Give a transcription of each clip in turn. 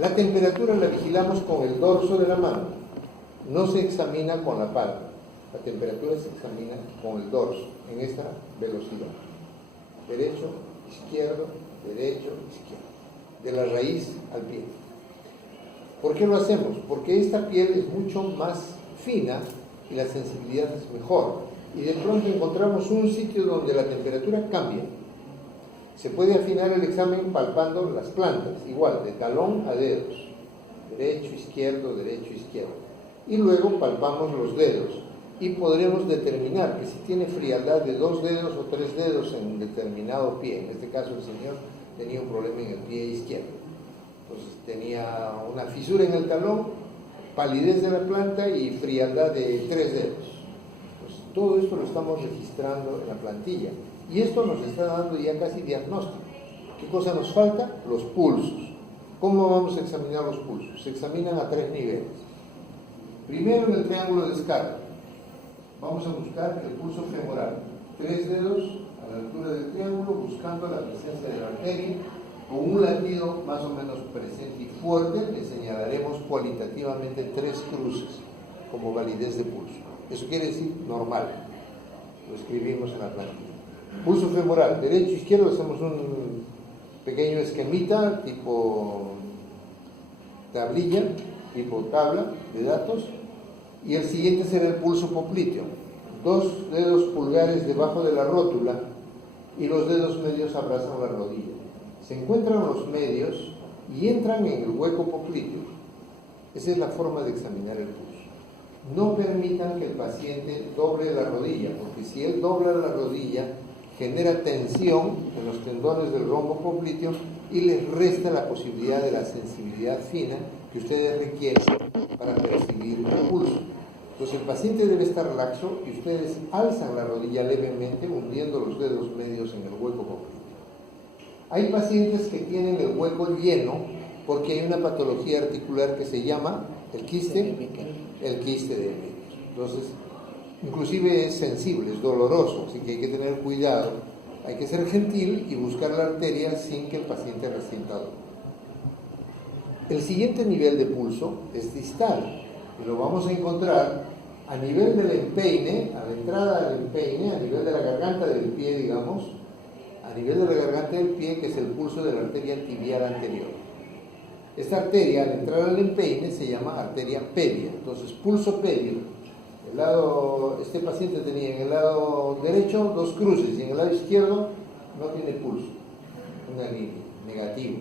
La temperatura la vigilamos con el dorso de la mano, no se examina con la palma. La temperatura se examina con el dorso, en esta velocidad. Derecho, izquierdo, derecho, izquierdo. De la raíz al pie. ¿Por qué lo hacemos? Porque esta piel es mucho más fina y la sensibilidad es mejor. Y de pronto encontramos un sitio donde la temperatura cambia. Se puede afinar el examen palpando las plantas, igual, de talón a dedos. Derecho, izquierdo, derecho, izquierdo. Y luego palpamos los dedos. Y podremos determinar que si tiene frialdad de 2 dedos o 3 dedos en determinado pie. En este caso el señor tenía un problema en el pie izquierdo. Entonces tenía una fisura en el talón, palidez de la planta y frialdad de 3 dedos. Entonces, todo esto lo estamos registrando en la plantilla. Y esto nos está dando ya casi diagnóstico. ¿Qué cosa nos falta? Los pulsos. ¿Cómo vamos a examinar los pulsos? Se examinan a 3 niveles. Primero en el triángulo de escala. Vamos a buscar el pulso femoral. 3 dedos a la altura del triángulo, buscando la presencia de la arteria. Con un latido más o menos presente y fuerte, le señalaremos cualitativamente 3 cruces como validez de pulso. Eso quiere decir normal. Lo escribimos en la plantilla. Pulso femoral, derecho, izquierdo, hacemos un pequeño esquemita tipo tablilla, tipo tabla de datos. Y el siguiente será el pulso popliteo. 2 dedos pulgares debajo de la rótula y los dedos medios abrazan la rodilla. Se encuentran los medios y entran en el hueco popliteo. Esa es la forma de examinar el pulso. No permitan que el paciente doble la rodilla, porque si él dobla la rodilla, genera tensión en los tendones del rombo popliteo y les resta la posibilidad de la sensibilidad fina que ustedes requieren para percibir el pulso. Entonces el paciente debe estar laxo y ustedes alzan la rodilla levemente hundiendo los dedos medios en el hueco popliteo. Hay pacientes que tienen el hueco lleno porque hay una patología articular que se llama el quiste de Becker. Entonces, inclusive es sensible, es doloroso, así que hay que tener cuidado. Hay que ser gentil y buscar la arteria sin que el paciente resienta dolor. El siguiente nivel de pulso es distal y lo vamos a encontrar a nivel del empeine, a la entrada del empeine, a nivel de la garganta del pie, digamos, a nivel de la garganta del pie, que es el pulso de la arteria tibial anterior. Esta arteria, al entrar al empeine, se llama arteria pedia. Entonces, pulso pedio. Este paciente tenía en el lado derecho 2 cruces y en el lado izquierdo no tiene pulso, una línea, negativo.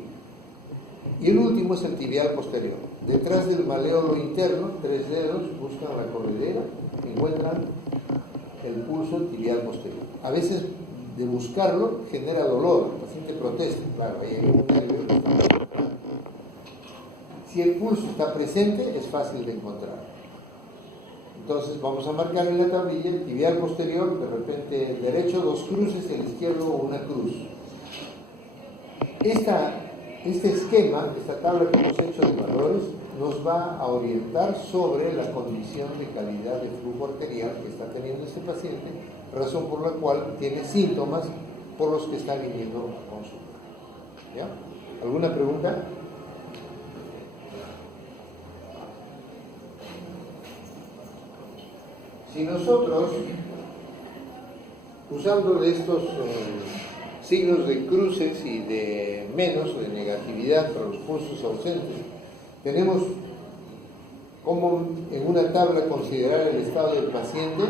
Y el último es el tibial posterior. Detrás del maleolo interno, 3 dedos, buscan la corredera, encuentran el pulso tibial posterior. A veces, de buscarlo, genera dolor, el paciente protesta, claro, ahí hay un nervio que está mal. Si el pulso está presente, es fácil de encontrar. Entonces vamos a marcar en la tablilla el tibial posterior, de repente el derecho 2 cruces y el izquierdo una cruz. Este esquema, esta tabla que hemos hecho de valores, nos va a orientar sobre la condición de calidad de flujo arterial que está teniendo este paciente, razón por la cual tiene síntomas por los que está viniendo a consulta. ¿Ya? ¿Alguna pregunta? Si nosotros, usando de estos signos de cruces y de menos o de negatividad para los pulsos ausentes, tenemos como en una tabla considerar el estado del paciente,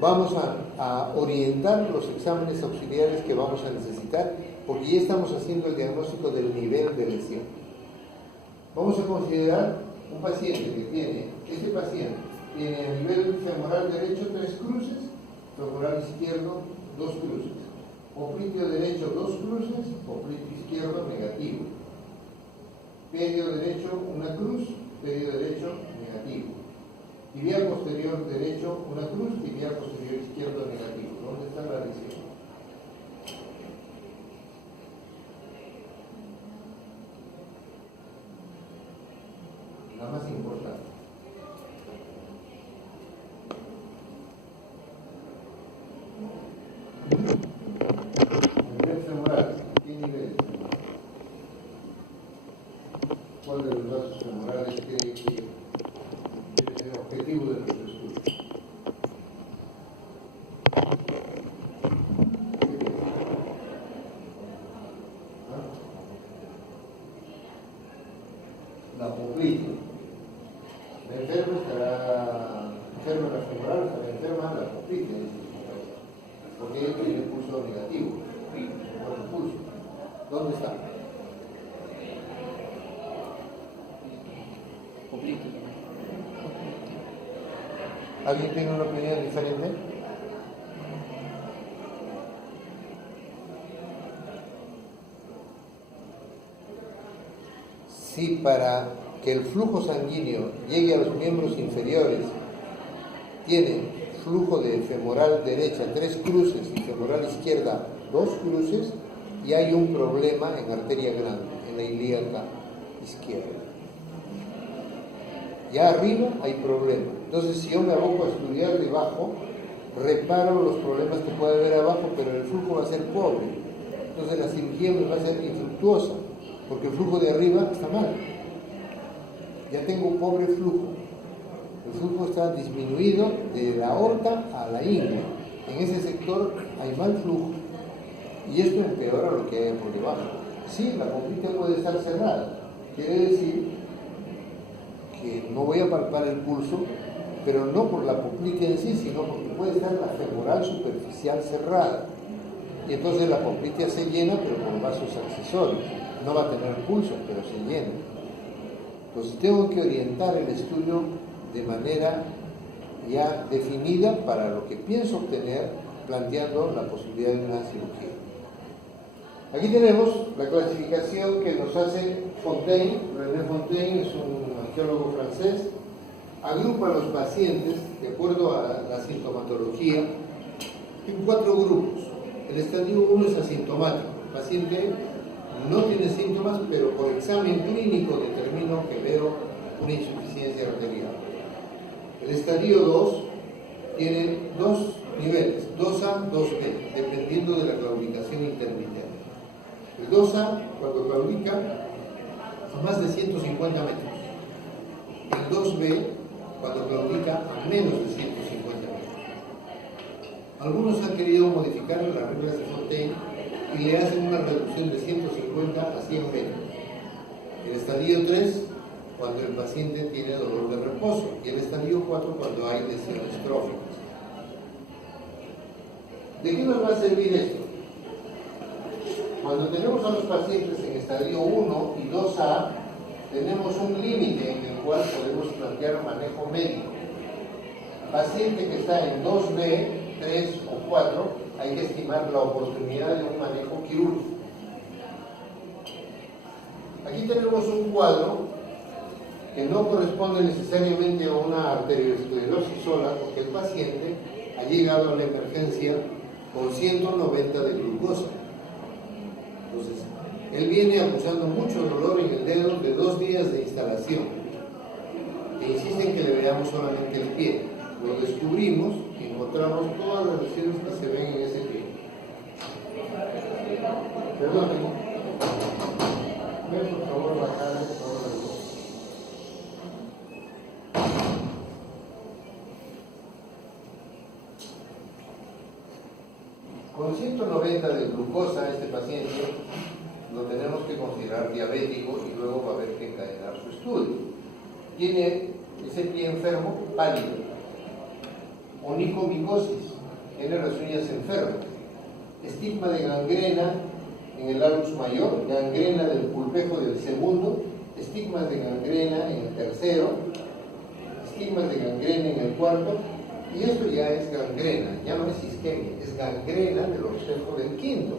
vamos a orientar los exámenes auxiliares que vamos a necesitar, porque ya estamos haciendo el diagnóstico del nivel de lesión. Vamos a considerar un paciente que tiene, este paciente tiene a nivel femoral derecho 3 cruces, femoral izquierdo 2 cruces, popliteo derecho 2 cruces, popliteo izquierdo negativo, pedio derecho una cruz, pedio derecho negativo, tibial posterior derecho una cruz, tibial posterior izquierdo negativo. ¿Dónde está la lesión? La más importante. Nivel femoral. ¿Qué nivel? ¿Cuál de los vasos femorales cree que debe ser objetivo de nuestro estudio? La poplite. La enferma estará enferma la femoral, estará enferma la poplite, porque ella tiene pulso negativo. Bueno, pulso. ¿Dónde está? ¿Alguien tiene una opinión diferente? Si para que el flujo sanguíneo llegue a los miembros inferiores tiene flujo de femoral derecha 3 cruces y femoral izquierda 2 cruces, y hay un problema en arteria grande, en la ilíaca izquierda. Ya arriba hay problema. Entonces, si yo me aboco a estudiar debajo, reparo los problemas que puede haber abajo, pero el flujo va a ser pobre. Entonces la cirugía me va a ser infructuosa, porque el flujo de arriba está mal. Ya tengo un pobre flujo. El flujo está disminuido de la aorta a la ingle. En ese sector hay mal flujo. Y esto empeora lo que hay por debajo. Sí, la poplite puede estar cerrada. Quiere decir que no voy a palpar el pulso, pero no por la poplite en sí, sino porque puede estar la femoral superficial cerrada. Y entonces la poplite se llena, pero con vasos accesorios. No va a tener pulso, pero se llena. Entonces tengo que orientar el estudio de manera ya definida para lo que pienso obtener, planteando la posibilidad de una cirugía. Aquí tenemos la clasificación que nos hace Fontaine. René Fontaine es un arqueólogo francés. Agrupa a los pacientes, de acuerdo a la sintomatología, en 4 grupos. El estadio 1 es asintomático. El paciente no tiene síntomas, pero por examen clínico determino que veo una insuficiencia arterial. El estadio 2 tiene 2 niveles, 2A, 2B, dependiendo de la claudicación intermitente. El 2A, cuando claudica, a más de 150 metros. El 2B, cuando claudica, a menos de 150 metros. Algunos han querido modificar las reglas de Fontaine y le hacen una reducción de 150 a 100 metros. El estadio 3, cuando el paciente tiene dolor de reposo, y el estadio 4, cuando hay lesiones tróficas. ¿De qué nos va a servir esto? Cuando tenemos a los pacientes en estadio 1 y 2A, tenemos un límite en el cual podemos plantear manejo médico. Paciente que está en 2B, 3 o 4, hay que estimar la oportunidad de un manejo quirúrgico. Aquí tenemos un cuadro que no corresponde necesariamente a una arteriosclerosis sola, porque el paciente ha llegado a la emergencia con 190 de glucosa. Entonces, él viene acusando mucho dolor en el dedo de 2 días de instalación. E insisten que le veamos solamente el pie. Lo descubrimos y encontramos todas las lesiones que se ven en ese pie. Perdón. ¿Pueden por favor bajar todo el voz? Con 190 de glucosa, este paciente lo tenemos que considerar diabético y luego va a haber que encadenar su estudio. Tiene ese pie enfermo, pálido, onicomicosis, tiene las uñas enfermas, estigma de gangrena en el alus mayor, gangrena del pulpejo del segundo, estigmas de gangrena en el tercero, estigmas de gangrena en el cuarto, y esto ya es gangrena, ya no es isquemia, es gangrena del orcejo del quinto,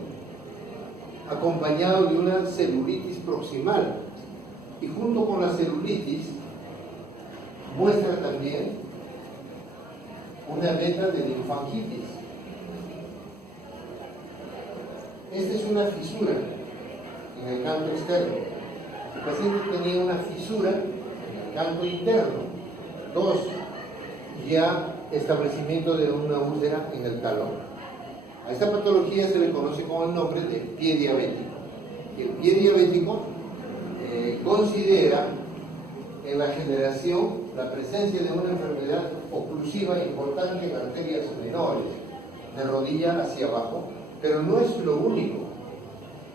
acompañado de una celulitis proximal, y junto con la celulitis muestra también una beta de linfangitis. Esta es una fisura en el canto externo. El paciente tenía una fisura en el canto interno. 2, ya establecimiento de una úlcera en el talón. A esta patología se le conoce con el nombre de pie diabético. Y el pie diabético considera en la generación la presencia de una enfermedad oclusiva importante en arterias menores, de rodilla hacia abajo, pero no es lo único.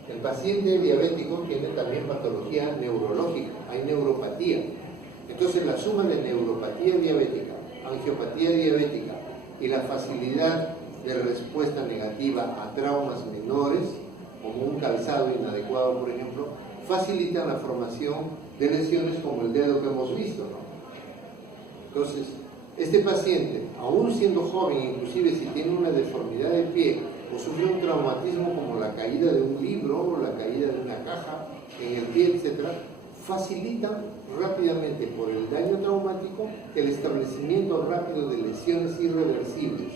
El paciente diabético tiene también patología neurológica, hay neuropatía. Entonces la suma de neuropatía diabética, angiopatía diabética y la facilidad de respuesta negativa a traumas menores, como un calzado inadecuado, por ejemplo, facilitan la formación de lesiones como el dedo que hemos visto, ¿no? Entonces, este paciente, aún siendo joven, inclusive si tiene una deformidad de pie o sufre un traumatismo como la caída de un libro o la caída de una caja en el pie, etc., facilitan rápidamente por el daño traumático el establecimiento rápido de lesiones irreversibles,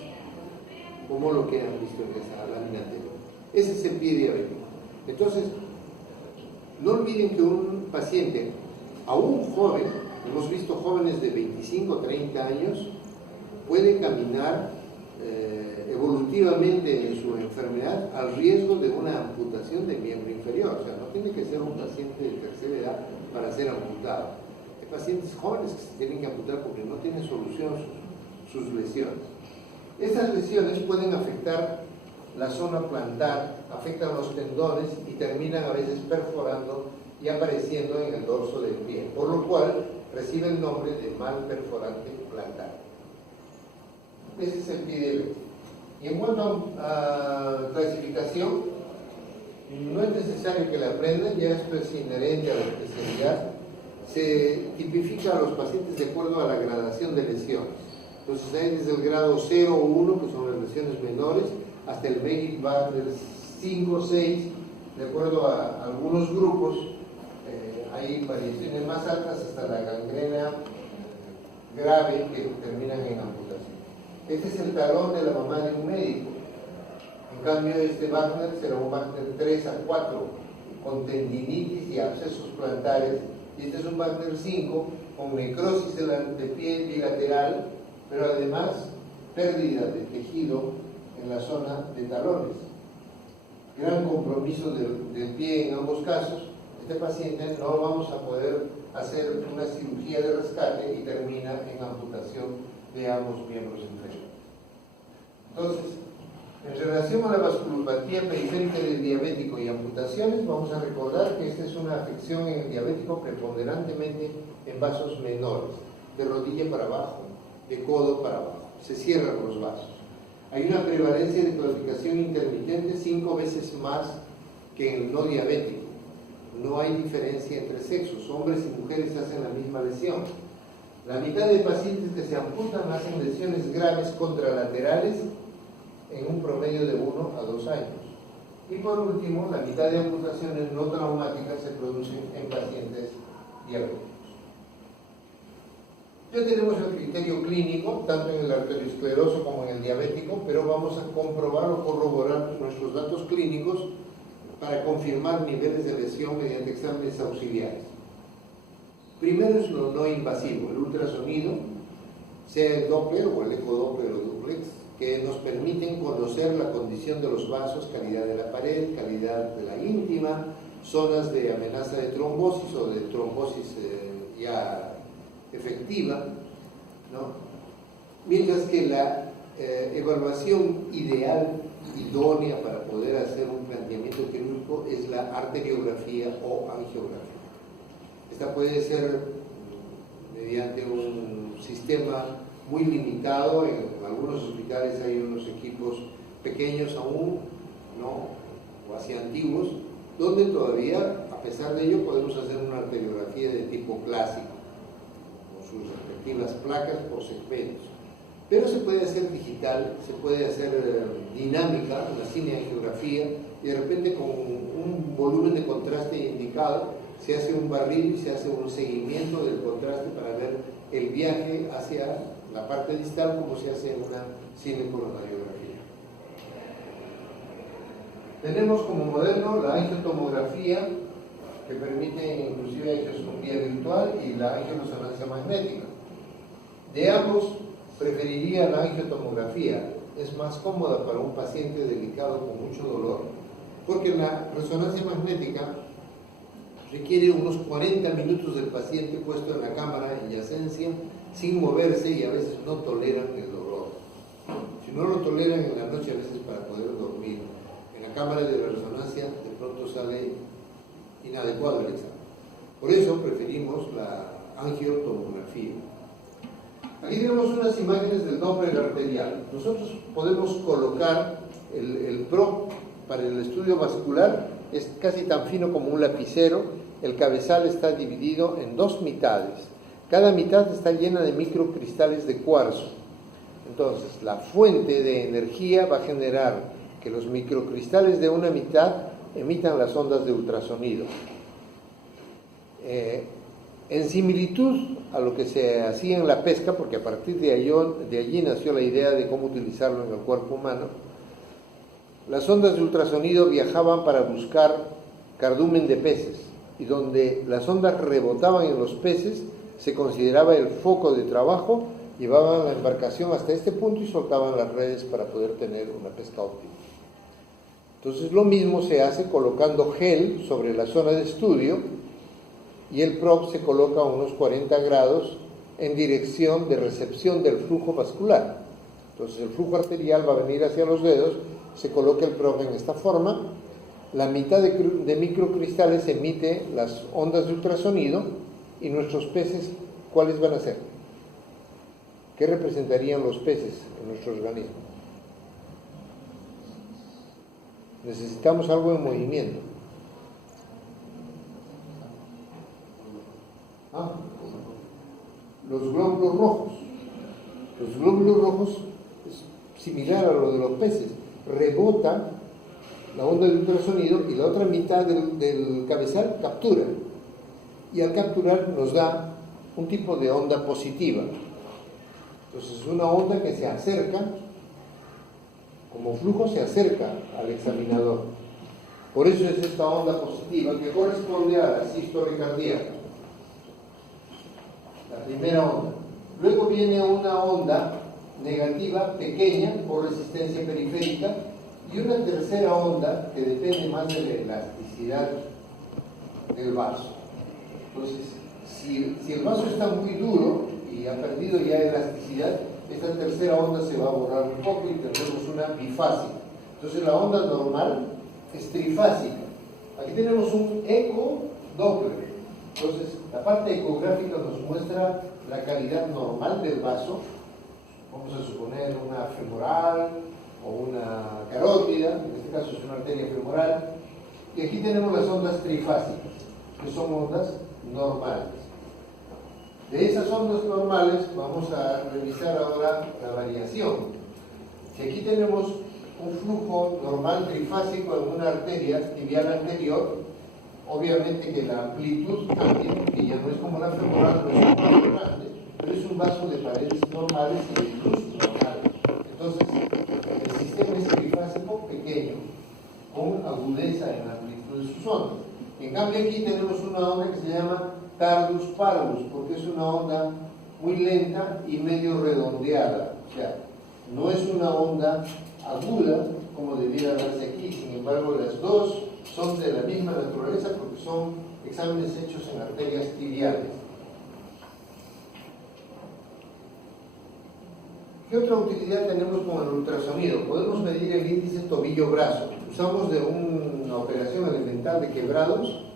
como lo que han visto en esa lámina anterior. Ese es el pie diabético. Entonces, no olviden que un paciente, aún joven, hemos visto jóvenes de 25 o 30 años, puede caminar evolutivamente en su enfermedad al riesgo de una amputación del miembro inferior. O sea, no tiene que ser un paciente de tercera edad para ser amputado. Hay pacientes jóvenes que se tienen que amputar porque no tienen solución sus lesiones. Estas lesiones pueden afectar la zona plantar, afectan los tendones y terminan a veces perforando y apareciendo en el dorso del pie, por lo cual recibe el nombre de mal perforante plantar. Ese es el pie diabético. Y en cuanto a clasificación, no es necesario que la aprendan, ya esto es inherente a la especialidad. Se tipifica a los pacientes de acuerdo a la gradación de lesiones. Entonces hay desde el grado 0 o 1, que son las lesiones menores, hasta el Bailey-Wagner 5 o 6, de acuerdo a algunos grupos. Hay variaciones más altas hasta la gangrena grave que terminan en amputación. Este es el talón de la mamá de un médico. En cambio, este Wagner será un Wagner 3 a 4, con tendinitis y abscesos plantares. Y este es un Wagner 5, con necrosis de pie bilateral, pero además pérdida de tejido en la zona de talones. Gran compromiso del pie en ambos casos. Este paciente no vamos a poder hacer una cirugía de rescate y termina en amputación de ambos miembros inferiores. Entonces, en relación a la vasculopatía periférica del diabético y amputaciones, vamos a recordar que esta es una afección en el diabético preponderantemente en vasos menores, de rodilla para abajo, de codo para abajo. Se cierran los vasos. Hay una prevalencia de claudicación intermitente 5 veces más que en el no diabético. No hay diferencia entre sexos, hombres y mujeres hacen la misma lesión. La mitad de pacientes que se amputan hacen lesiones graves contralaterales en un promedio de 1 a 2 años. Y por último, la mitad de amputaciones no traumáticas se producen en pacientes diabéticos. Ya tenemos el criterio clínico, tanto en el arterioscleroso como en el diabético, pero vamos a comprobar o corroborar nuestros datos clínicos para confirmar niveles de lesión mediante exámenes auxiliares. Primero es lo no invasivo, el ultrasonido, sea el Doppler o el ecodoppler o duplex, que nos permiten conocer la condición de los vasos, calidad de la pared, calidad de la íntima, zonas de amenaza de trombosis o de trombosis ya efectiva, ¿no? Mientras que la evaluación ideal, idónea para poder hacer un planteamiento quirúrgico es la arteriografía o angiografía. Esta puede ser mediante un sistema muy limitado. En algunos hospitales hay unos equipos pequeños aún, ¿no? O así antiguos, donde todavía, a pesar de ello, podemos hacer una arteriografía de tipo clásico, con sus respectivas placas por segmentos. Pero se puede hacer digital, se puede hacer dinámica, una cineangiografía, y de repente con un volumen de contraste indicado, se hace un barrido y se hace un seguimiento del contraste para ver el viaje hacia la parte distal, como se hace en una cinecoronariografía. Tenemos como modelo la angiotomografía, que permite inclusive angioscopía virtual, y la angioresonancia magnética. De ambos, preferiría la angiotomografía. Es más cómoda para un paciente delicado con mucho dolor, porque la resonancia magnética requiere unos 40 minutos del paciente puesto en la cámara en yacencia, sin moverse, y a veces no toleran el dolor. Si no lo toleran en la noche, a veces para poder dormir, en la cámara de la resonancia de pronto sale inadecuado el examen. Por eso preferimos la angiotomografía. Aquí tenemos unas imágenes del Doppler arterial. Nosotros podemos colocar el PRO para el estudio vascular, es casi tan fino como un lapicero. El cabezal está dividido en dos mitades. Cada mitad está llena de microcristales de cuarzo. Entonces, la fuente de energía va a generar que los microcristales de una mitad emitan las ondas de ultrasonido. En similitud a lo que se hacía en la pesca, porque a partir de allí nació la idea de cómo utilizarlo en el cuerpo humano, las ondas de ultrasonido viajaban para buscar cardumen de peces, y donde las ondas rebotaban en los peces se consideraba el foco de trabajo. Llevaban la embarcación hasta este punto y soltaban las redes para poder tener una pesca óptima. Entonces lo mismo se hace colocando gel sobre la zona de estudio, y el prop se coloca a unos 40 grados en dirección de recepción del flujo vascular. Entonces el flujo arterial va a venir hacia los dedos, se coloca el prop en esta forma, la mitad de microcristales emite las ondas de ultrasonido, y nuestros peces, ¿cuáles van a ser? ¿Qué representarían los peces en nuestro organismo? Necesitamos algo en movimiento. Los glóbulos rojos. Los glóbulos rojos es similar a lo de los peces. Rebota la onda de ultrasonido y la otra mitad del cabezal captura. Y al capturar nos da un tipo de onda positiva. Entonces es una onda que se acerca, como flujo se acerca al examinador. Por eso es esta onda positiva que corresponde a la sístole cardíaca. La primera onda. Luego viene una onda negativa pequeña por resistencia periférica, y una tercera onda que depende más de la elasticidad del vaso. Entonces, si el vaso está muy duro y ha perdido ya elasticidad, esta tercera onda se va a borrar un poco y tendremos una bifásica. Entonces la onda normal es trifásica. Aquí tenemos un eco-Doppler. Entonces la parte ecográfica nos muestra la calidad normal del vaso. Vamos a suponer una femoral o una carótida, en este caso es una arteria femoral. Y aquí tenemos las ondas trifásicas, que son ondas normales. De esas ondas normales vamos a revisar ahora la variación. Si aquí tenemos un flujo normal trifásico en una arteria tibial anterior, obviamente que la amplitud cambia, que ya no es como la femoral, no es un vaso grande, pero es un vaso de paredes normales y de luz normales. Entonces, el sistema es trifásico pequeño, con agudeza en la amplitud de sus ondas. En cambio aquí tenemos una onda que se llama tardus parvus, porque es una onda muy lenta y medio redondeada. O sea, no es una onda aguda como debiera darse aquí. Sin embargo, las dos son de la misma naturaleza porque son exámenes hechos en arterias tibiales. ¿Qué otra utilidad tenemos con el ultrasonido? Podemos medir el índice tobillo-brazo. Usamos de una operación elemental de quebrados.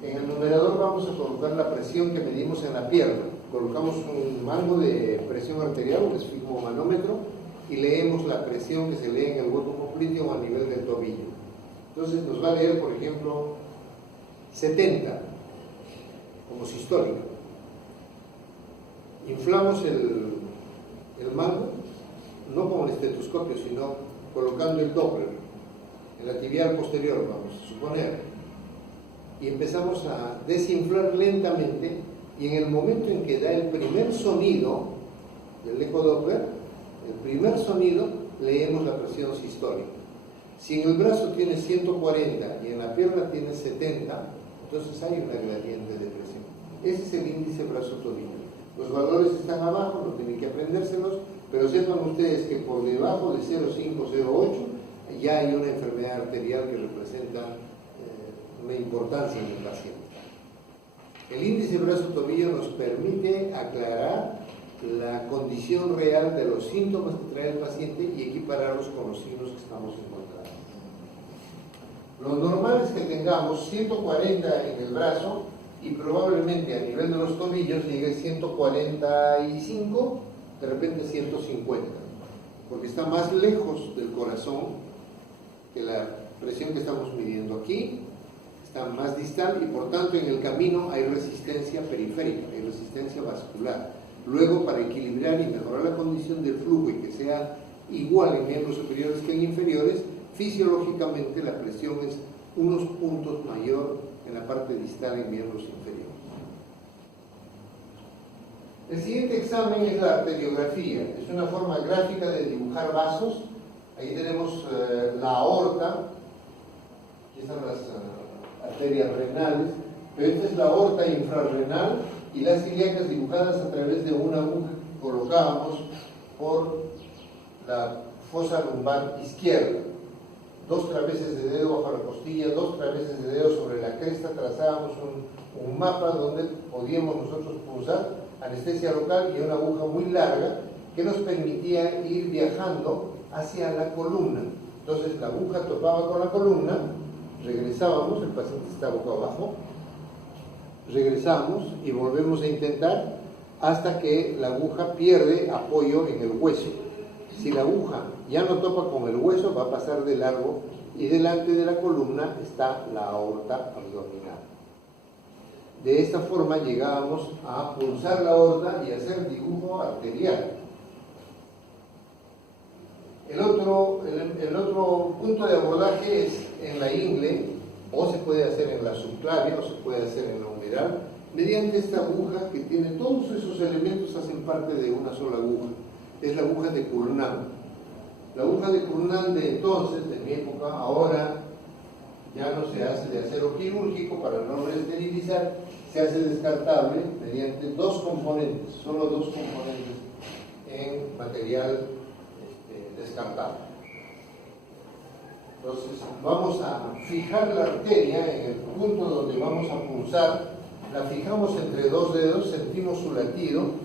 En el numerador vamos a colocar la presión que medimos en la pierna. Colocamos un mango de presión arterial, un esfigmomanómetro, y leemos la presión que se lee en el hueco popliteo a nivel del tobillo. Entonces nos va a leer, por ejemplo, 70 como sistólica. Inflamos el mango, no con el estetoscopio, sino colocando el Doppler en la tibial posterior, vamos a suponer, y empezamos a desinflar lentamente, y en el momento en que da el primer sonido del ecodoppler, el primer sonido, leemos la presión sistólica. Si en el brazo tiene 140 y en la pierna tiene 70, entonces hay una gradiente de presión. Ese es el índice brazo-tobillo. Los valores están abajo, no tienen que aprendérselos, pero sepan ustedes que por debajo de 0,5, 0,8 ya hay una enfermedad arterial que representa una importancia en el paciente. El índice brazo-tobillo nos permite aclarar la condición real de los síntomas que trae el paciente y equipararlos con los signos que estamos encontrando. Lo normal es que tengamos 140 en el brazo y probablemente a nivel de los tobillos llegue 145, de repente 150, porque está más lejos del corazón que la presión que estamos midiendo aquí, está más distal y por tanto en el camino hay resistencia periférica, hay resistencia vascular. Luego, para equilibrar y mejorar la condición del flujo y que sea igual en miembros superiores que en inferiores, fisiológicamente la presión es unos puntos mayor en la parte distal en miembros inferiores. El siguiente examen es la arteriografía. Es una forma gráfica de dibujar vasos. Ahí tenemos la aorta, aquí están las arterias renales, pero esta es la aorta infrarrenal y las ilíacas dibujadas a través de una aguja que colocábamos por la fosa lumbar izquierda. 2 traveses de dedo bajo la costilla, 2 traveses de dedo sobre la cresta, trazábamos un mapa donde podíamos nosotros pulsar anestesia local y una aguja muy larga que nos permitía ir viajando hacia la columna. Entonces la aguja topaba con la columna, regresábamos, el paciente está boca abajo, regresamos y volvemos a intentar hasta que la aguja pierde apoyo en el hueso. Si la aguja ya no topa con el hueso, va a pasar de largo y delante de la columna está la aorta abdominal. De esta forma llegábamos a pulsar la aorta y hacer dibujo arterial. El otro punto de abordaje es en la ingle, o se puede hacer en la subclavia, o se puede hacer en la humeral, mediante esta aguja que tiene todos esos elementos, hacen parte de una sola aguja. Es la aguja de Cournand. La aguja de Cournand de entonces, de mi época, ahora ya no se hace de acero quirúrgico para no esterilizar, se hace descartable mediante 2 componentes, solo 2 componentes en material descartable. Entonces vamos a fijar la arteria en el punto donde vamos a pulsar, la fijamos entre 2 dedos, sentimos su latido,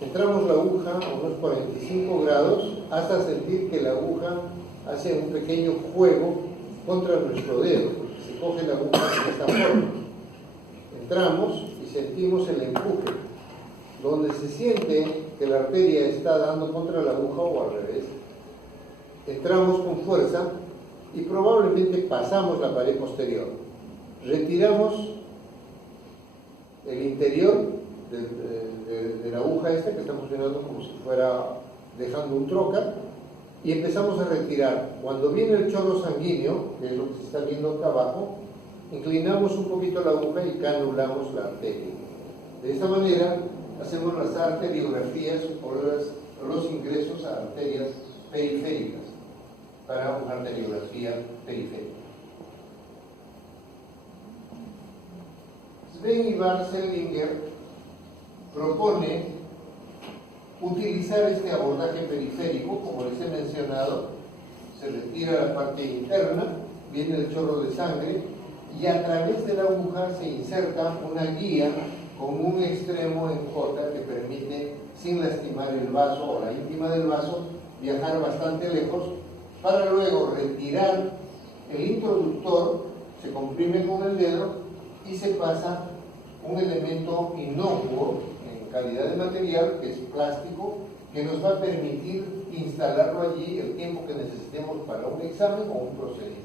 entramos la aguja a unos 45 grados hasta sentir que la aguja hace un pequeño juego contra nuestro dedo, porque se coge la aguja de esta forma. Entramos y sentimos el empuje, donde se siente que la arteria está dando contra la aguja o al revés. Entramos con fuerza y probablemente pasamos la pared posterior. Retiramos el interior de la aguja esta que está funcionando como si fuera dejando un trocar y empezamos a retirar. Cuando viene el chorro sanguíneo, que es lo que se está viendo acá abajo, inclinamos un poquito la aguja y canulamos la arteria. De esta manera hacemos las arteriografías o los ingresos a arterias periféricas para una arteriografía periférica. Sven Ivar Sellinger propone utilizar este abordaje periférico, como les he mencionado. Se retira la parte interna, viene el chorro de sangre y a través de la aguja se inserta una guía con un extremo en J que permite, sin lastimar el vaso o la íntima del vaso, viajar bastante lejos para luego retirar el introductor, se comprime con el dedo y se pasa un elemento inocuo en calidad de material, que es plástico, que nos va a permitir instalarlo allí el tiempo que necesitemos para un examen o un procedimiento.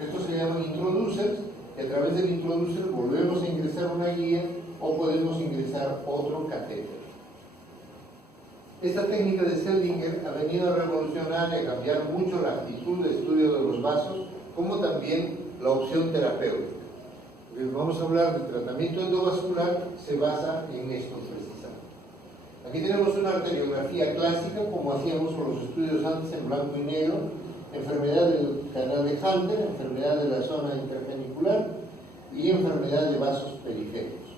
Estos se llaman introducers, y a través del introducer volvemos a ingresar una guía o podemos ingresar otro catéter. Esta técnica de Sellinger ha venido a revolucionar y a cambiar mucho la actitud de estudio de los vasos, como también la opción terapéutica. Vamos a hablar del tratamiento endovascular, se basa en esto precisamente. Aquí tenemos una arteriografía clásica, como hacíamos con los estudios antes en blanco y negro, enfermedad del canal de Hunter, enfermedad de la zona intergenicular y enfermedad de vasos periféricos.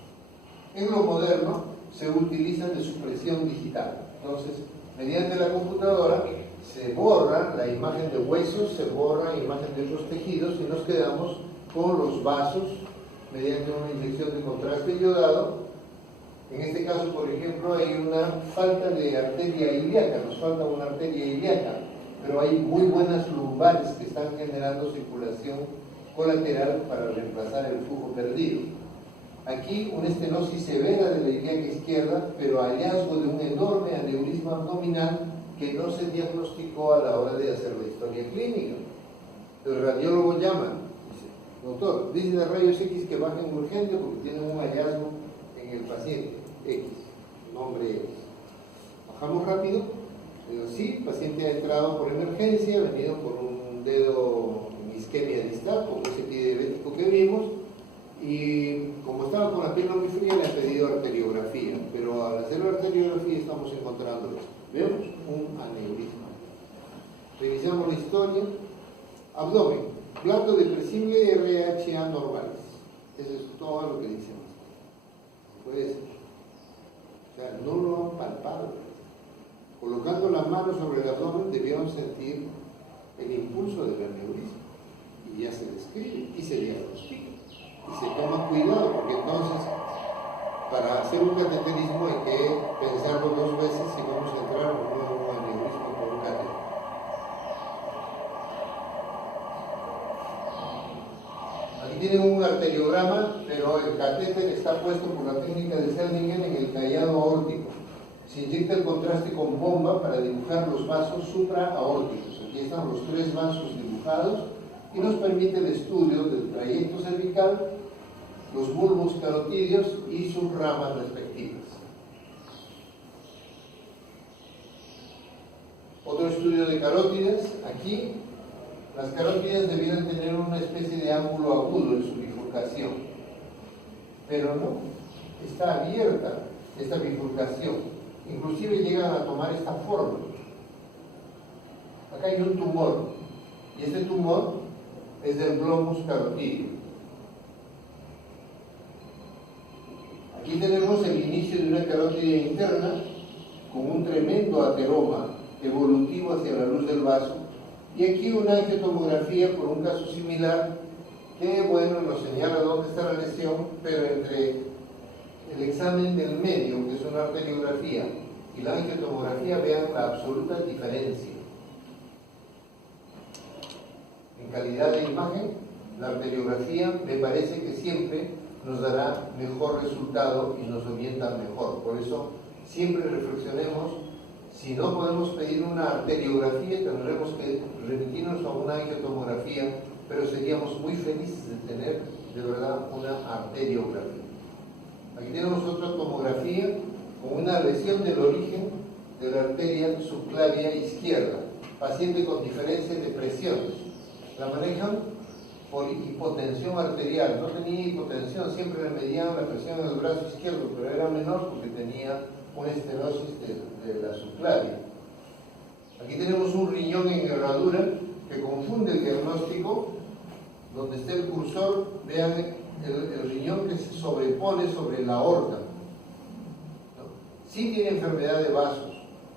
En lo moderno se utilizan de supresión digital. Entonces, mediante la computadora se borra la imagen de huesos, se borra la imagen de otros tejidos y nos quedamos con los vasos mediante una inyección de contraste iodado. En este caso, por ejemplo, hay una falta de arteria ilíaca, nos falta una arteria ilíaca, pero hay muy buenas lumbares que están generando circulación colateral para reemplazar el flujo perdido. Aquí una estenosis severa de la ilíaca izquierda, pero hallazgo de un enorme aneurisma abdominal que no se diagnosticó a la hora de hacer la historia clínica. El radiólogo llama, dice: doctor, dice de rayos X que bajen urgente porque tienen un hallazgo en el paciente X, nombre X. Bajamos rápido. Sí, el paciente ha entrado por emergencia, ha venido por un dedo en isquemia distal, como ese pie diabético que vimos, y como estaba con la pierna muy fría le ha pedido arteriografía, pero al hacer la arteriografía estamos encontrando, vemos un aneurisma. Revisamos la historia. Abdomen, plato depresible, RHA normales. Eso es todo lo que dice. Puede ser. O sea, no lo han palpado. Colocando la mano sobre el abdomen debieron sentir el impulso del aneurisma y ya se describe y se diagnostica y se toma cuidado, porque entonces para hacer un cateterismo hay que pensarlo 2 veces si vamos a entrar o no en un aneurisma por un catéter. Aquí tienen un arteriograma, pero el catéter está puesto por la técnica de Zellniger en el callado aórtico. Se inyecta el contraste con bomba para dibujar los vasos supraaórticos. Aquí están los 3 vasos dibujados y nos permite el estudio del trayecto cervical, los bulbos carotídeos y sus ramas respectivas. Otro estudio de carótidas. Aquí las carótidas debieran tener una especie de ángulo agudo en su bifurcación, pero no, está abierta esta bifurcación. Inclusive llegan a tomar esta forma. Acá hay un tumor, y este tumor es del glomus carotídeo. Aquí tenemos el inicio de una carótida interna con un tremendo ateroma evolutivo hacia la luz del vaso, y aquí una angiotomografía por un caso similar que, bueno, nos señala dónde está la lesión, pero entre el examen del medio, que es una arteriografía, y la angiotomografía, vean la absoluta diferencia. En calidad de imagen, la arteriografía me parece que siempre nos dará mejor resultado y nos orienta mejor. Por eso, siempre reflexionemos, si no podemos pedir una arteriografía, tendremos que remitirnos a una angiotomografía, pero seríamos muy felices de tener de verdad una arteriografía. Aquí tenemos otra tomografía con una lesión del origen de la arteria subclavia izquierda, paciente con diferencias de presiones. La manejan por hipotensión arterial. No tenía hipotensión, siempre le medían la presión en el brazo izquierdo, pero era menor porque tenía una estenosis de la subclavia. Aquí tenemos un riñón en herradura que confunde el diagnóstico. Donde está el cursor, vean el riñón que se sobrepone sobre la aorta. Sí tiene enfermedad de vasos,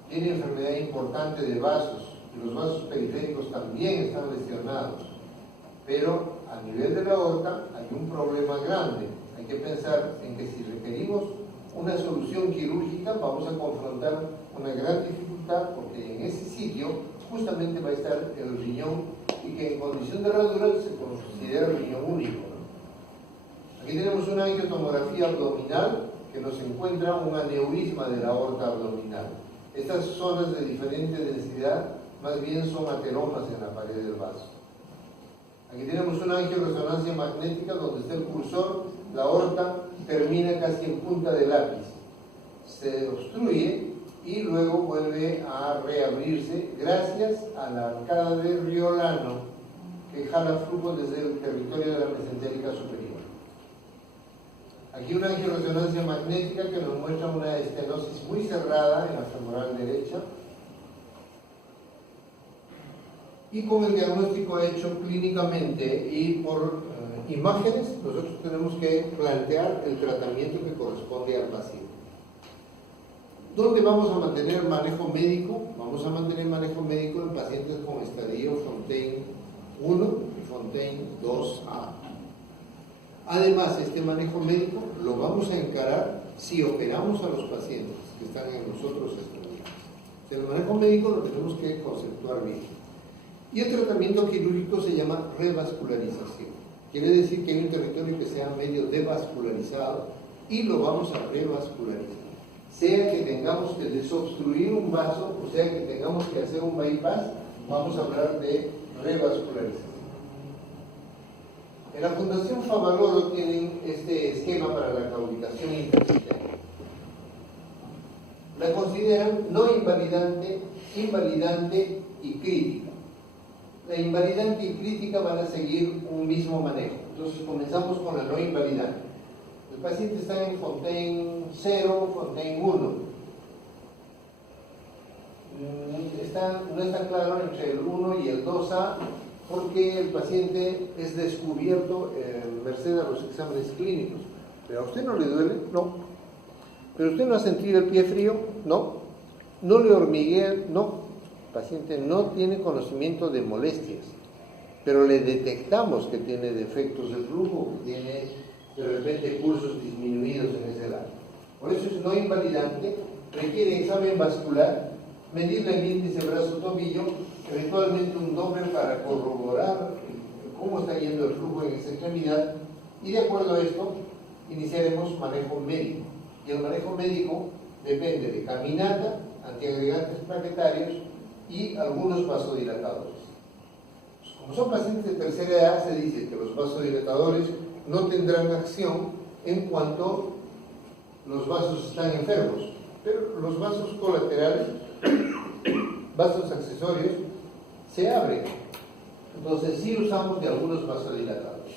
tiene enfermedad importante de vasos, y los vasos periféricos también están lesionados, pero a nivel de la aorta hay un problema grande. Hay que pensar en que si requerimos una solución quirúrgica vamos a confrontar una gran dificultad, porque en ese sitio justamente va a estar el riñón, y que en condición de herradura se considera el riñón único, ¿no? Aquí tenemos una angiotomografía abdominal que nos encuentra un aneurisma de la aorta abdominal. Estas zonas de diferente densidad más bien son ateromas en la pared del vaso. Aquí tenemos una angioresonancia magnética donde está el cursor, la aorta termina casi en punta de lápiz. Se obstruye y luego vuelve a reabrirse gracias a la arcada de Riolano que jala flujo desde el territorio de la mesentérica superior. Aquí una angioresonancia magnética que nos muestra una estenosis muy cerrada en la femoral derecha, y con el diagnóstico hecho clínicamente y por imágenes, nosotros tenemos que plantear el tratamiento que corresponde al paciente. ¿Dónde vamos a mantener manejo médico? Vamos a mantener manejo médico en pacientes con estadio Fontaine 1 y Fontaine 2A. Además, este manejo médico lo vamos a encarar si operamos a los pacientes que están en nosotros estudiados. El manejo médico lo tenemos que conceptuar bien. Y el tratamiento quirúrgico se llama revascularización. Quiere decir que hay un territorio que sea medio devascularizado y lo vamos a revascularizar. Sea que tengamos que desobstruir un vaso, o sea que tengamos que hacer un bypass, vamos a hablar de revascularización. En la Fundación Favaloro tienen este esquema para la claudicación intermitente. La consideran no invalidante, invalidante y crítica. La invalidante y crítica van a seguir un mismo manejo. Entonces comenzamos con la no invalidante. El paciente está en Fontaine 0, Fontaine 1. No está claro entre el 1 y el 2A porque el paciente es descubierto merced a los exámenes clínicos. ¿Pero a usted no le duele? No. ¿Pero usted no ha sentido el pie frío? No. ¿No le hormiguea? No. El paciente no tiene conocimiento de molestias, pero le detectamos que tiene defectos de flujo, que tiene de repente pulsos disminuidos en ese lado. Por eso es no invalidante, requiere examen vascular, medirle el índice brazo-tobillo, eventualmente un Doppler para corroborar cómo está yendo el flujo en esa extremidad, y de acuerdo a esto iniciaremos manejo médico. Y el manejo médico depende de caminata, antiagregantes plaquetarios y algunos vasodilatadores. Como son pacientes de tercera edad, se dice que los vasodilatadores no tendrán acción en cuanto los vasos están enfermos, pero los vasos colaterales, vasos accesorios, se abren. Entonces sí usamos de algunos vasodilatadores.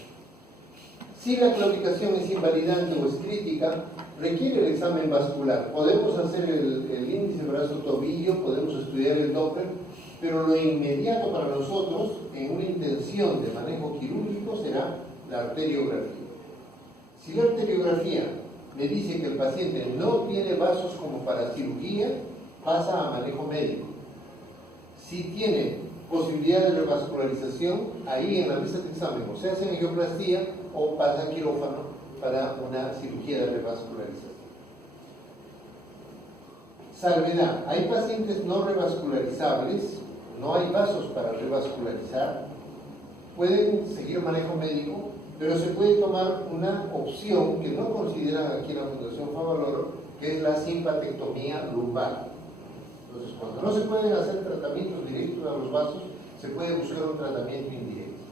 Si la claudicación es invalidante o es crítica, requiere el examen vascular. Podemos hacer el índice brazo-tobillo, podemos estudiar el Doppler, pero lo inmediato para nosotros, en una intención de manejo quirúrgico, será la arteriografía. Si la arteriografía me dice que el paciente no tiene vasos como para cirugía, pasa a manejo médico. Si tiene posibilidad de revascularización, ahí en la mesa de examen o se hace angioplastía o pasa a quirófano para una cirugía de revascularización. Salvedad, hay pacientes no revascularizables, no hay vasos para revascularizar, pueden seguir manejo médico, pero se puede tomar una opción que no consideran aquí en la Fundación Favaloro, que es la simpatectomía lumbar. Entonces, cuando no se pueden hacer tratamientos directos a los vasos, se puede buscar un tratamiento indirecto.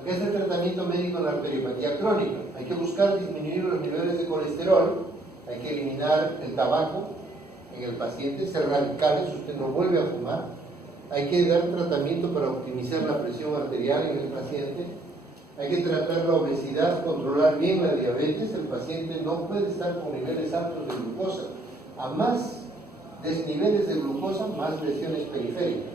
Acá está el tratamiento médico en la arteriopatía crónica. Hay que buscar disminuir los niveles de colesterol, hay que eliminar el tabaco en el paciente, ser radicales, usted no vuelve a fumar. Hay que dar tratamiento para optimizar la presión arterial en el paciente. Hay que tratar la obesidad, controlar bien la diabetes. El paciente no puede estar con niveles altos de glucosa. A más desniveles de glucosa, más lesiones periféricas.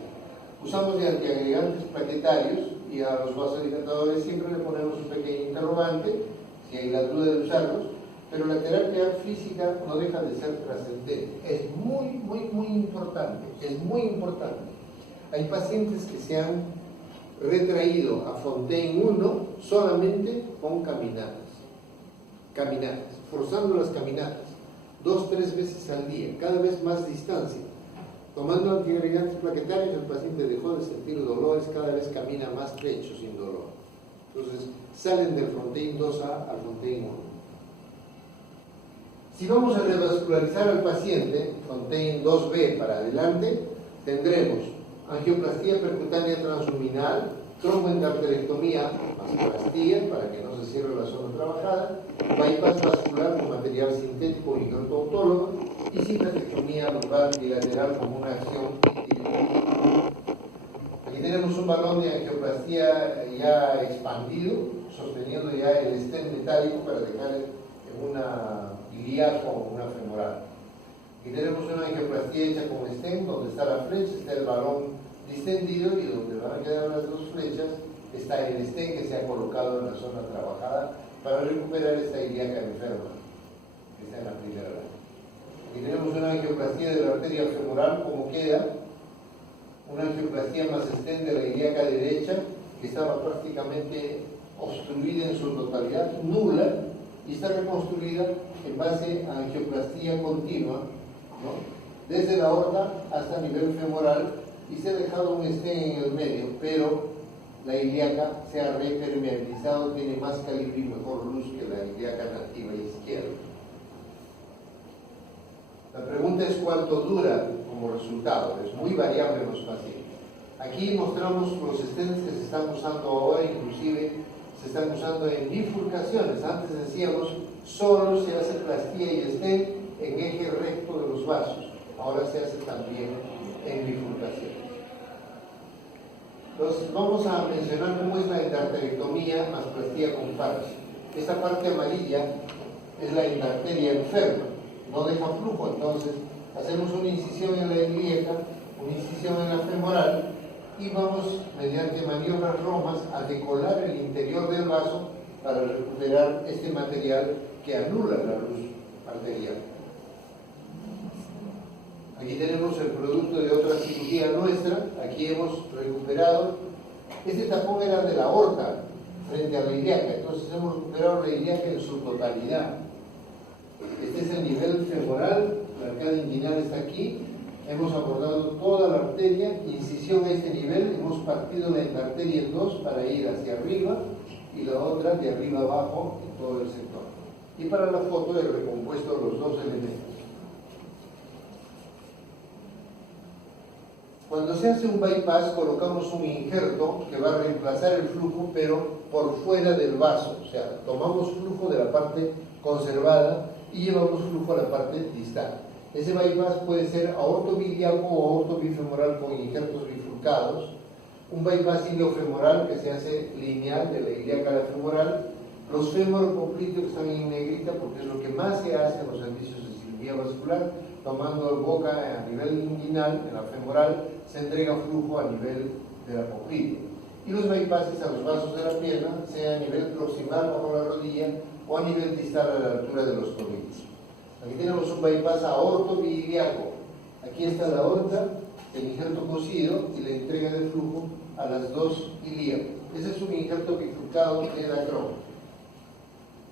Usamos de antiagregantes plaquetarios y a los vasodilatadores siempre le ponemos un pequeño interrogante, si hay la duda de usarlos, pero la terapia física no deja de ser trascendente. Es muy importante, es muy importante. Hay pacientes que se han retraído a Fontaine 1 solamente con caminatas, forzando las caminatas, 2-3 veces al día, cada vez más distancia. Tomando antiagregantes plaquetarios, el paciente dejó de sentir dolores, cada vez camina más trecho sin dolor. Entonces, salen del Fontaine 2A al Fontaine 1. Si vamos a revascularizar al paciente, Fontaine 2B para adelante, tendremos angioplastía percutánea transluminal, tromboendarterectomía, mastoplastia para que no se cierre la zona trabajada, bypass vascular con material sintético y autólogo y simpatectomía lumbar bilateral como una acción individual. Aquí tenemos un balón de angioplastía ya expandido, sosteniendo ya el stent metálico para dejar en una ilíaco o una femoral. Aquí tenemos una angioplastía hecha con stent, donde está la flecha, está el balón distendido y donde van a quedar las dos flechas está el stent que se ha colocado en la zona trabajada para recuperar esta ilíaca enferma que está en la primera línea. Aquí tenemos una angioplastía de la arteria femoral, como queda, una angioplastía más stent de la ilíaca derecha que estaba prácticamente obstruida en su totalidad, nula, y está reconstruida en base a angioplastía continua, ¿no?, desde la aorta hasta el nivel femoral, y se ha dejado un estén en el medio, pero la ilíaca se ha repermeabilizado, tiene más calibre y mejor luz que la ilíaca nativa izquierda. La pregunta es cuánto dura como resultado, es muy variable en los pacientes. Aquí mostramos los stents que se están usando ahora, inclusive se están usando en bifurcaciones. Antes decíamos, solo se hace plastía y stent en eje recto de los vasos. Ahora se hace también en bifurcaciones. Entonces, vamos a mencionar cómo es la endarterectomía más plastía con faros. Esta parte amarilla es la endarteria enferma, no deja flujo, entonces hacemos una incisión en la ilíaca, una incisión en la femoral, y vamos, mediante maniobras romas, a decolar el interior del vaso para recuperar este material que anula la luz arterial. Aquí tenemos el producto de otra cirugía nuestra. Aquí hemos recuperado, este tapón era de la aorta frente a la ilíaca, entonces hemos recuperado la ilíaca en su totalidad. Este es el nivel femoral, la arcada inguinal está aquí. Hemos abordado toda la arteria, incisión a este nivel, hemos partido la arteria en dos para ir hacia arriba y la otra de arriba abajo en todo el sector. Y para la foto he recompuesto los dos elementos. Cuando se hace un bypass colocamos un injerto que va a reemplazar el flujo, pero por fuera del vaso. O sea, tomamos flujo de la parte conservada y llevamos flujo a la parte distal. Ese bypass puede ser aortobiliaco o aortobifemoral con injertos bifurcados, un bypass iliofemoral que se hace lineal de la ilíaca a la femoral, los femoropopliteos que están en negrita porque es lo que más se hace en los servicios de cirugía vascular, tomando boca a nivel inguinal, en la femoral, se entrega flujo a nivel de la poplite. Y los bypasses a los vasos de la pierna, sea a nivel proximal bajo la rodilla o a nivel distal a la altura de los tobillos. Aquí tenemos un bypass aortobiliaco. Aquí está la aorta, el injerto cosido y la entrega de flujo a las dos ilíacas. Ese es un injerto bifurcado de Dacron.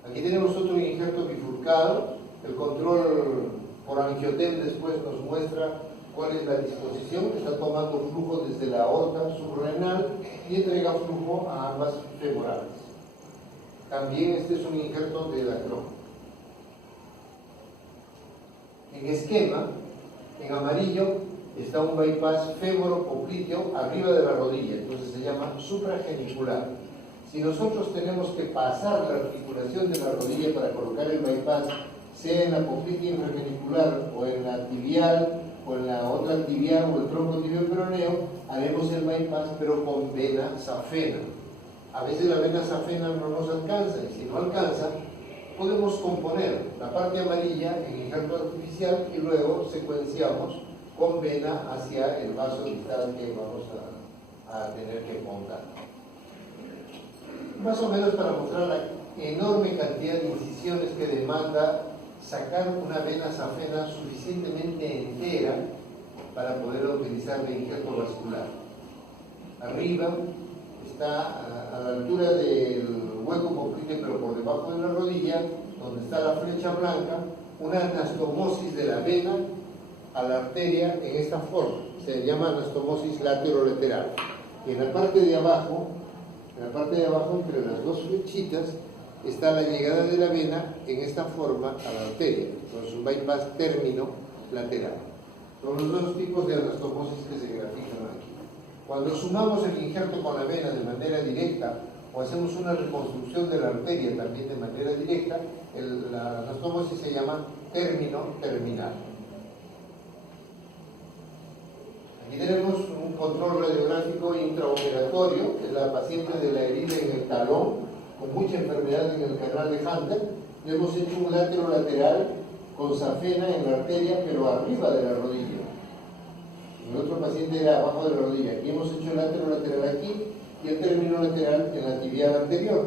Aquí tenemos otro injerto bifurcado. El control por angiotem después nos muestra cuál es la disposición. Está tomando flujo desde la aorta subrenal y entrega flujo a ambas femorales. También este es un injerto de Dacron. En esquema, en amarillo, está un bypass femoropopliteo arriba de la rodilla, entonces se llama supragenicular. Si nosotros tenemos que pasar la articulación de la rodilla para colocar el bypass, sea en la poplitea infragenicular o en la tibial o en la otra tibial o el tronco tibio-peroneo, haremos el bypass pero con vena safena. A veces la vena safena no nos alcanza, y si no alcanza, podemos componer la parte amarilla en injerto artificial y luego secuenciamos con vena hacia el vaso distal que vamos a tener que montar. Más o menos para mostrar la enorme cantidad de incisiones que demanda sacar una vena safena suficientemente entera para poder utilizar de injerto vascular. Arriba está a la altura del hueco popliteo, pero por debajo de la rodilla, donde está la flecha blanca, una anastomosis de la vena a la arteria en esta forma. Se llama anastomosis laterolateral. Y en la parte de abajo, entre las dos flechitas, está la llegada de la vena en esta forma a la arteria. Entonces, un bypass término lateral. Son los dos tipos de anastomosis que se grafican aquí. Cuando sumamos el injerto con la vena de manera directa o hacemos una reconstrucción de la arteria también de manera directa, la anastomosis se llama término terminal. Aquí tenemos un control radiográfico intraoperatorio, que es la paciente de la herida en el talón, con mucha enfermedad en el canal de Hunter. Le hemos hecho un lateral con safena en la arteria, pero arriba de la rodilla. El otro paciente era abajo de la rodilla. Aquí hemos hecho el lateral aquí y el término lateral en la tibial anterior.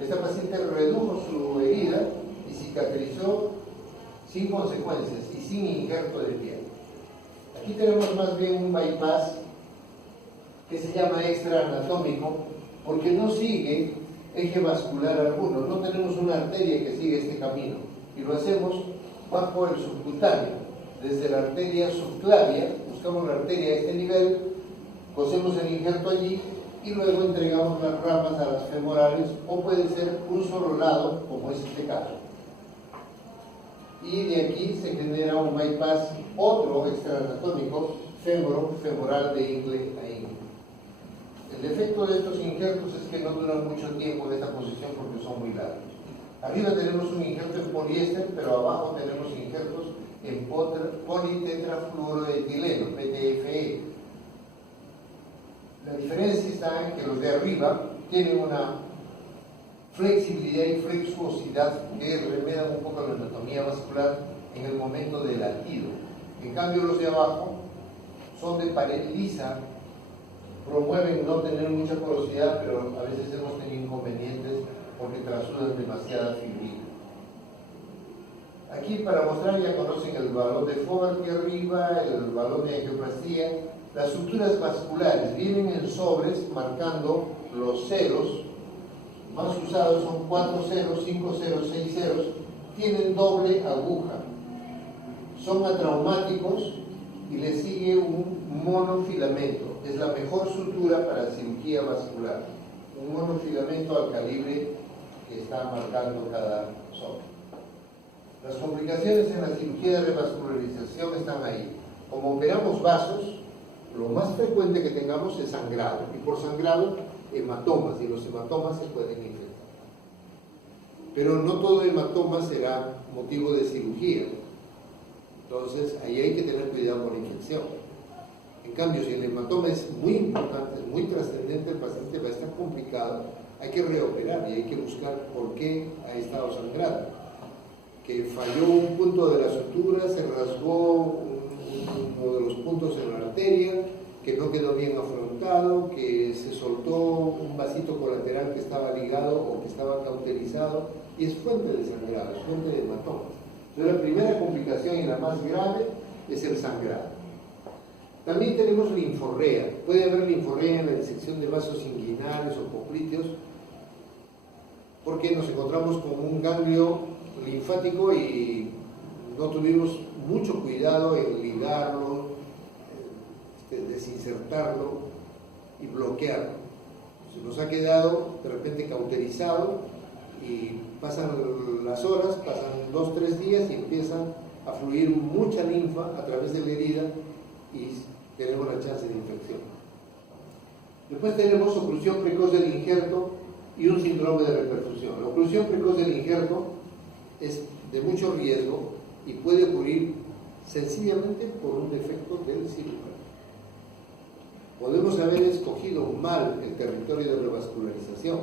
Esta paciente redujo su herida y cicatrizó sin consecuencias y sin injerto de piel. Aquí tenemos más bien un bypass que se llama extraanatómico porque no sigue eje vascular alguno, no tenemos una arteria que sigue este camino, y lo hacemos bajo el subcutáneo, desde la arteria subclavia, buscamos la arteria a este nivel, cosemos el injerto allí y luego entregamos las ramas a las femorales, o puede ser un solo lado, como es este caso. Y de aquí se genera un bypass, otro extraanatómico, femoral de ingle a ingle. El defecto de estos injertos es que no duran mucho tiempo en esta posición porque son muy largos. Arriba tenemos un injerto en poliéster, pero abajo tenemos injertos en politetrafluoroetileno, PTFE. La diferencia está en que los de arriba tienen una flexibilidad y flexuosidad que remedan un poco la anatomía vascular en el momento del latido. En cambio, los de abajo son de pared lisa, promueven no tener mucha porosidad, pero a veces hemos tenido inconvenientes porque trasudan demasiada fibrina. Aquí, para mostrar, ya conocen el balón de Fogarty arriba, el balón de angioplastía. Las suturas vasculares vienen en sobres marcando los ceros. Más usados son 4 ceros, 5 ceros, 6 ceros. Tienen doble aguja. Son atraumáticos y le sigue un monofilamento. Es la mejor sutura para cirugía vascular. Un monofilamento al calibre que está marcando cada sobre. Las complicaciones en la cirugía de revascularización están ahí. Como operamos vasos, lo más frecuente que tengamos es sangrado. Y por sangrado, hematomas. Y los hematomas se pueden infectar. Pero no todo hematoma será motivo de cirugía. Entonces, ahí hay que tener cuidado con la infección. En cambio, si el hematoma es muy importante, es muy trascendente, el paciente va a estar complicado, hay que reoperar y hay que buscar por qué ha estado sangrando. Que falló un punto de la sutura, se rasgó uno de los puntos en la arteria, que no quedó bien afrontado, que se soltó un vasito colateral que estaba ligado o que estaba cauterizado, y es fuente de sangrado, es fuente de hematoma. Entonces, la primera complicación y la más grave es el sangrado. También tenemos linforrea. Puede haber linforrea en la disección de vasos inguinales o popliteos, porque nos encontramos con un ganglio linfático y no tuvimos mucho cuidado en ligarlo, desinsertarlo y bloquearlo. Se nos ha quedado de repente cauterizado y pasan las horas, pasan 2 o 3 días y empiezan a fluir mucha linfa a través de la herida y tenemos la chance de infección. Después tenemos oclusión precoz del injerto y un síndrome de reperfusión. La oclusión precoz del injerto es de mucho riesgo y puede ocurrir sencillamente por un defecto del cirujano. Podemos haber escogido mal el territorio de revascularización,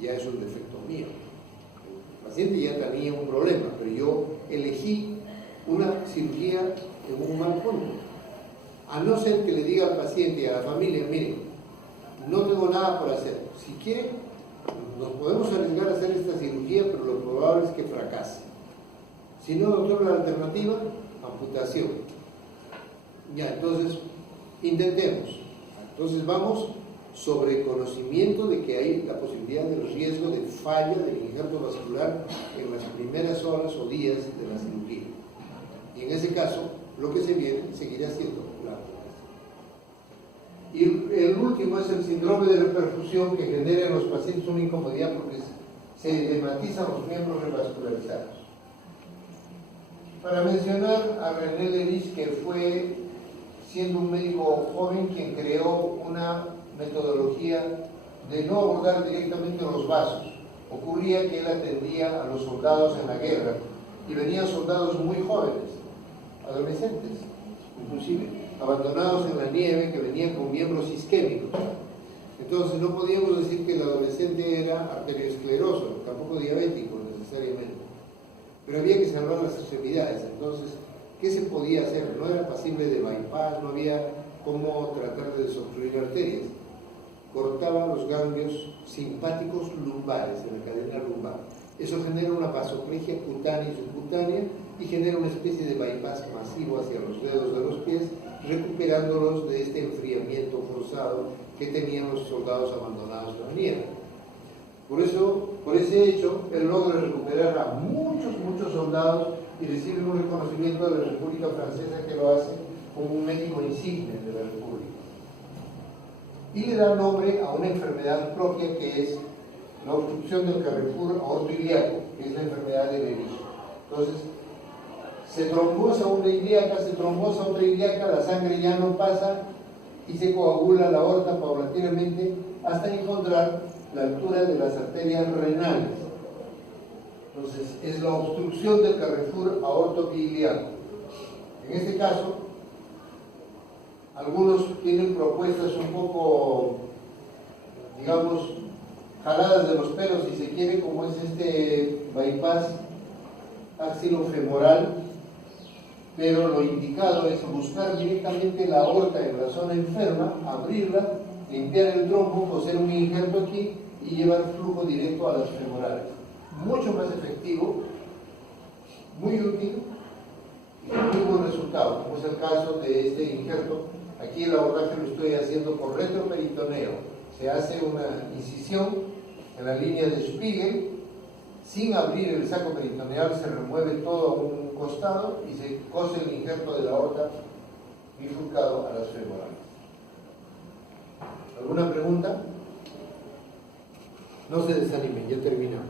ya es un defecto mío. El paciente ya tenía un problema, pero yo elegí una cirugía en un mal punto. A no ser que le diga al paciente y a la familia, miren, no tengo nada por hacer. Si quiere, nos podemos arriesgar a hacer esta cirugía, pero lo probable es que fracase. Si no, doctor, la alternativa, amputación. Ya, entonces, intentemos. Entonces vamos sobre conocimiento de que hay la posibilidad del riesgo de falla del injerto vascular en las primeras horas o días de la cirugía. Y en ese caso, lo que se viene seguirá siendo la amputación. Y el último es el síndrome de reperfusión, que genera en los pacientes una incomodidad porque se hematizan los miembros revascularizados. Para mencionar a René Leris, que fue, siendo un médico joven, quien creó una metodología de no abordar directamente los vasos. Ocurría que él atendía a los soldados en la guerra y venían soldados muy jóvenes, adolescentes, inclusive, abandonados en la nieve, que venían con miembros isquémicos. Entonces no podíamos decir que el adolescente era arterioscleroso, tampoco diabético necesariamente, pero había que salvar las extremidades. Entonces, ¿qué se podía hacer? No era pasible de bypass, no había cómo tratar de desobstruir arterias. Cortaba los ganglios simpáticos lumbares, en la cadena lumbar. Eso genera una vasoplegia cutánea y subcutánea y genera una especie de bypass masivo hacia los dedos de los pies, recuperándolos de este enfriamiento forzado que tenían los soldados abandonados en la nieve. Por ese hecho, él logra recuperar a muchos soldados y recibe un reconocimiento de la República Francesa que lo hace como un médico insigne de la República. Y le da nombre a una enfermedad propia que es la obstrucción del Carrefour aortoilíaco, que es la enfermedad de Levy. Entonces, se trombosa una ilíaca, la sangre ya no pasa y se coagula la aorta paulatinamente hasta encontrar la altura de las arterias renales. Entonces, es la obstrucción del Carrefour aortoilíaco. En este caso, algunos tienen propuestas un poco, digamos, jaladas de los pelos, si se quiere, como es este bypass axilofemoral, pero lo indicado es buscar directamente la aorta en la zona enferma, abrirla, limpiar el trombo, coser un injerto aquí y llevar flujo directo a las femorales. Mucho más efectivo, muy útil y muy buen resultado, como es el caso de este injerto. Aquí el abordaje lo estoy haciendo por retroperitoneo. Se hace una incisión en la línea de Spiegel, sin abrir el saco peritoneal, se remueve todo a un costado y se cose el injerto de la aorta bifurcado a las femorales. ¿Alguna pregunta? No se desanimen, ya terminamos.